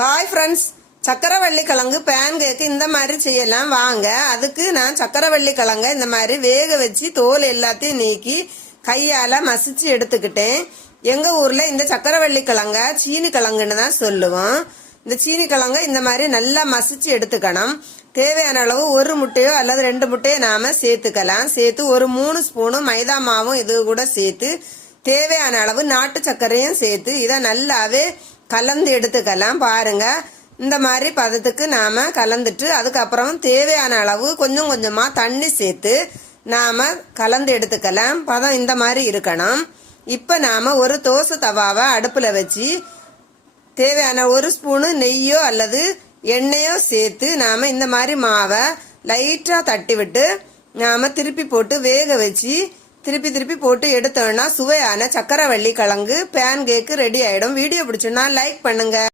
Hi friends, சக்கரவள்ளி கிழங்கு pan கேக்கு இந்த மாதிரி செய்யலாம் வாங்க. அதுக்கு நான் சக்கரவள்ளி கிழங்க இந்த மாதிரி வேக வச்சு தோல் எல்லாத்தையும் நீக்கி கையால மசிச்சு எடுத்துக்கிட்டேன். எங்க ஊர்ல இந்த சக்கரவள்ளி கிழங்க சீனி கிழங்குன்னு தான் சொல்லுவோம். இந்த சீனி கிழங்க இந்த மாதிரி நல்லா மசிச்சு எடுத்துக்கணும். தேவையான அளவு ஒரு முட்டையோ அல்லது 2 முட்டையோ நாம சேர்த்துக்கலாம். சேர்த்து ஒரு 3 ஸ்பூனு மைதா மாவும் இது கூட சேர்த்து தேவையான அளவு நாட்டு சர்க்கரையும் சேர்த்து இதை நல்லாவே கலந்து எடுத்துக்கலாம். பாருங்க, இந்த மாதிரி பதத்துக்கு நாம கலந்துட்டு அதுக்கப்புறம் தேவையான அளவு கொஞ்சம் கொஞ்சமா தண்ணி சேர்த்து நாம கலந்து எடுத்துக்கலாம். பதம் இந்த மாதிரி இருக்கணும். இப்ப நாம ஒரு தோசை தவாவை அடுப்புல வச்சு தேவையான 1 ஸ்பூனு நெய்யோ அல்லது எண்ணெயோ சேர்த்து நாம இந்த மாதிரி மாவை லைட்டா தட்டி விட்டு நாம திருப்பி போட்டு வேக வச்சு திருப்பி போட்டு எடுத்தோம்னா சுவையான சக்கரவள்ளி கிழங்கு பேன் கேக்கு ரெடி ஆயிடும். வீடியோ பிடிச்சுன்னா லைக் பண்ணுங்க.